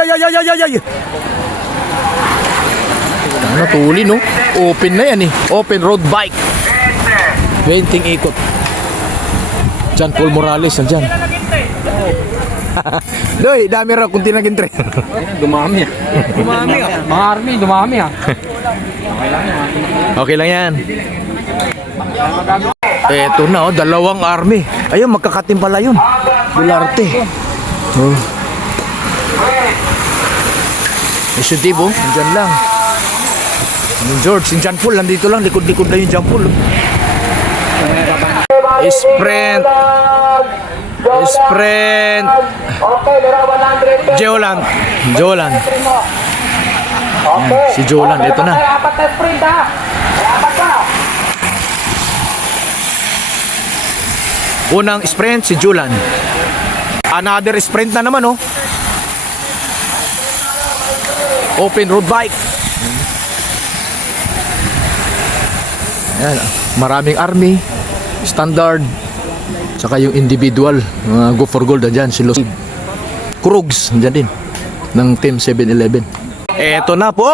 ay. Ano, tuli, no? Open na yan eh. Open road bike. 20 ikot. John Paul Morales, nandyan. Doy, dami raw kung tinagin tren. Dumami ah. Dumami ah. Mga army, dumami ah. Okay lang yan. Eto na, oh, dalawang army. Ayun, magkakatim pala yun. Dularte. Oh. Eh, si Dave, oh, nandyan lang. Yung George, yung John Paul, nandito lang. Likod-likod na yung John Paul. Oh. Sprint. Sprint. Jolan. Jolan. Yan, si Jolan, ito na. Unang sprint si Jolan. Another sprint na naman, oh. Open road bike. Ayan, maraming army, standard, saka yung individual, go for gold dyan, si Los Krugs, dyan din, ng Team 7-Eleven. Eto na po,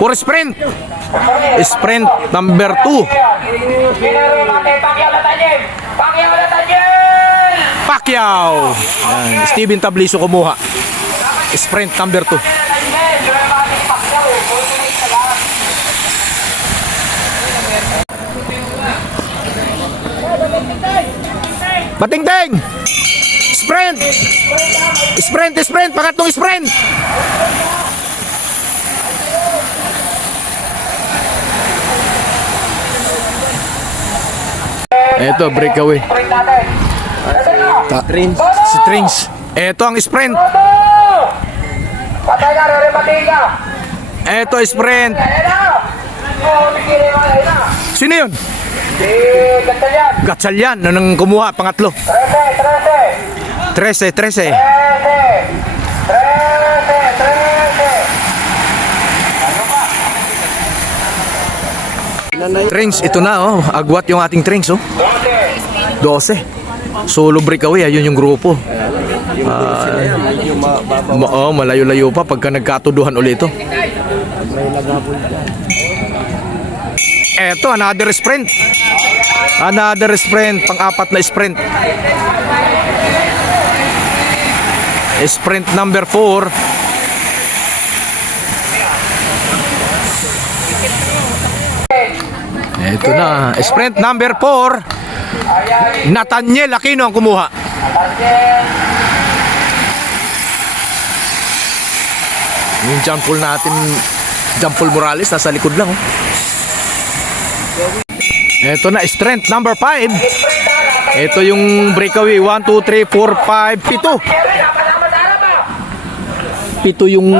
for sprint. Sprint number 2. Pacquiao. Ayan, Steven Tabliso kumuha. Sprint number 2. Batingting! Sprint! Sprint, sprint! Pangatlong sprint! Eto, breakaway. Si Trins. Eto ang sprint. Eto, sprint. Sino yun? Gatsalyan, nang kumuha, pangatlo. 13. Trings, ito na, oh. Agwat yung ating Trings, oh. 12. Solo breakaway, ayun yung grupo. Malayo-layo pa pagka nagkatuduhan ulit ito. Eto, another sprint. Another sprint, pang-apat na sprint. Sprint number 4. Eto na, sprint number 4. Nathaniel Aquino ang kumuha. Yung John Paul natin, John Paul Morales, nasa likod lang, oh. Ito na, strength number 5. Ito yung breakaway. 1, 2, 3, 4, 5, 7. 7 yung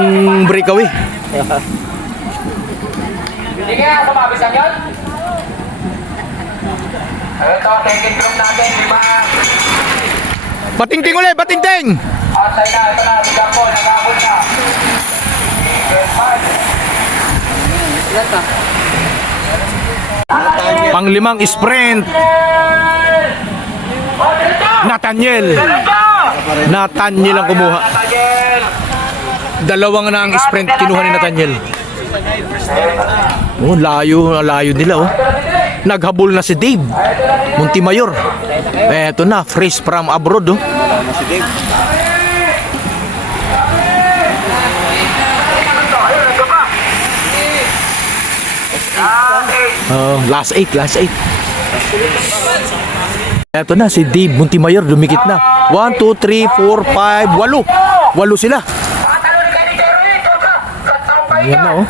breakaway. Hindi kaya kumabisan yun? Ito, second group natin, 5. Batingting ulit, batingting! Atay na, ito na, bigyan ko, nagabot na. Ilan ka? Pang-5 sprint. Nathaniel ang kumuha. Dalawang na ang sprint kinuha ni Nathaniel. Oh, layo nila, oh. Naghabol na si Dave Montemayor. Eto na, fresh from abroad, oh. Last 8. Eto na, si Dave Montemayor dumikit na. 1, 2, 3, 4, 5, 8. 8 sila. Yan na, oh.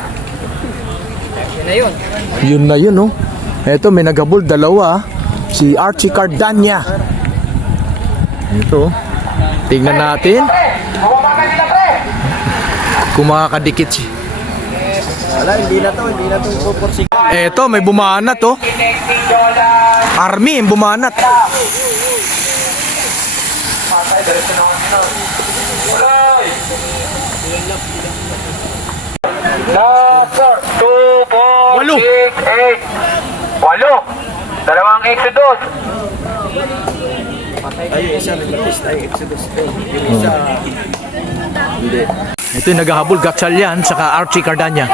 Yun na yun, oh. Eto, may naghabol, dalawa. Si Archie Cardania. Ito, oh. Tingnan natin kung makakadikit siya. Wala, hindi na to pupursig. Eto, may bumanat, oh. Army, yung bumanat. Sir, 2, 4, 6, 8. 8. Dalawang Exodus. Ay, isa nag-list ay Exodus 10. Yung isa, hindi. Ito yung naghahabol, Gatchalian, saka Archie Cardania.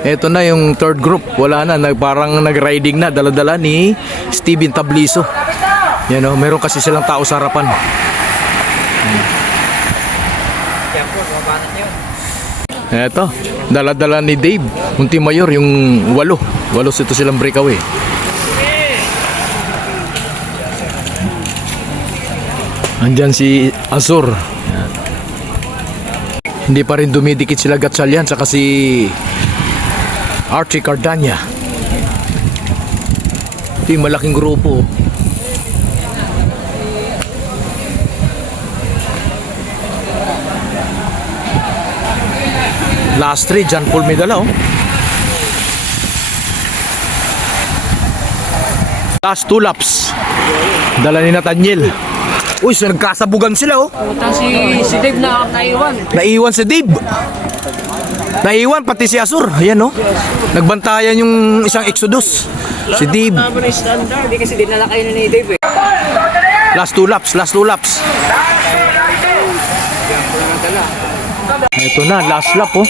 Ito na yung third group. Wala na, parang nag-riding na. Dala-dala ni Steven Tabliso. Yan o, meron kasi silang tao sa harapan. Ito, dala-dala ni Dave Montemayor, yung walo. Walo ito silang breakaway. Andyan si Azur. Yan. Hindi pa rin dumidikit sila Gatchalian saka si Archie Cardania. Ito yung malaking grupo. Last 3, John Paul Medala, oh. Last 2 laps. Dala ni Nathaniel. Uy, so nagkasabugan sila, oh. Puta si Dave na naiwan. Naiwan si Dave. Naiwan pati si Azur. Ayan, oh. Nagbantayan yung isang Exodus. Si Dave. Tama na yung standard. Hindi kasi dinala kayo ni Dave eh. Last 2 laps, last 2 laps. Ito na, last lap, oh.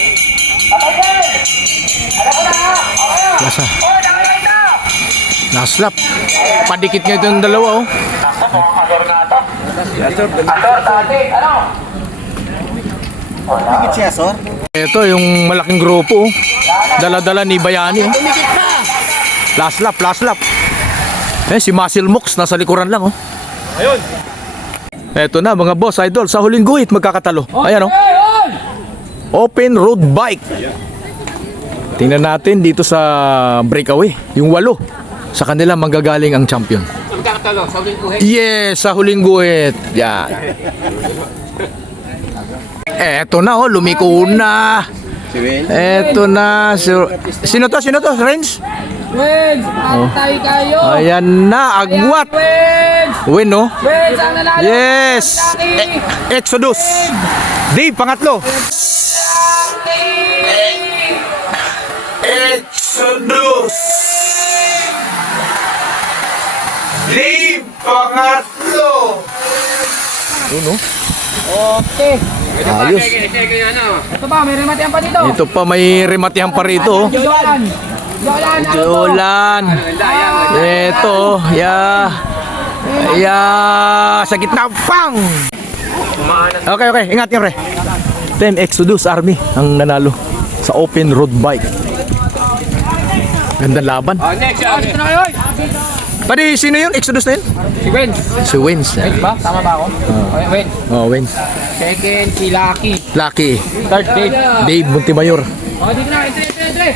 Last lap. Padikit nga itong dalawa, oh. Ito yung malaking grupo, oh. Dala-dala ni Bayani, oh. Last lap, last lap. Si Muscle Mox nasa likuran lang, oh. Ayun. Ito na mga boss idol, sa huling guhit magkakatalo. Ayan, oh. Open road bike. Tingnan natin dito sa breakaway, yung 8. Sa kanila manggagaling ang champion. Magkakatalo, sa uling kuhin. Yes, sa huling guhit. Yan. Eto na, oh, lumiko na. Eto na. Sino to? Sino to? Renz? Wins! Antay kayo! Ayan na, agwat. Wins! Win, no? Wins ang nanalo! Yes. Exodus. Dave, pangatlo. Exodus. Dave, pangatlo. Yun, no? Okay. Ayos. Ito ba, may rematihan pa dito? Ito pa may rematihan pa rito, oh. Jolan! Jolan! Jolan. Ito, sa gitna, pang! Okay, okay, ingat nyo, pre. Team Exodus Army ang nanalo sa open road bike. Gandang laban. Next, ito na kayo! Pwede, sino yun? Exodus na yun? Si Wins. Si Wins. Wins ba? Tama ba ako? Okay, Wins. Oh, Wins. Second, si Lucky. Lucky. Third, Dave. Dave Montemayor. Okay, dito na. Ito.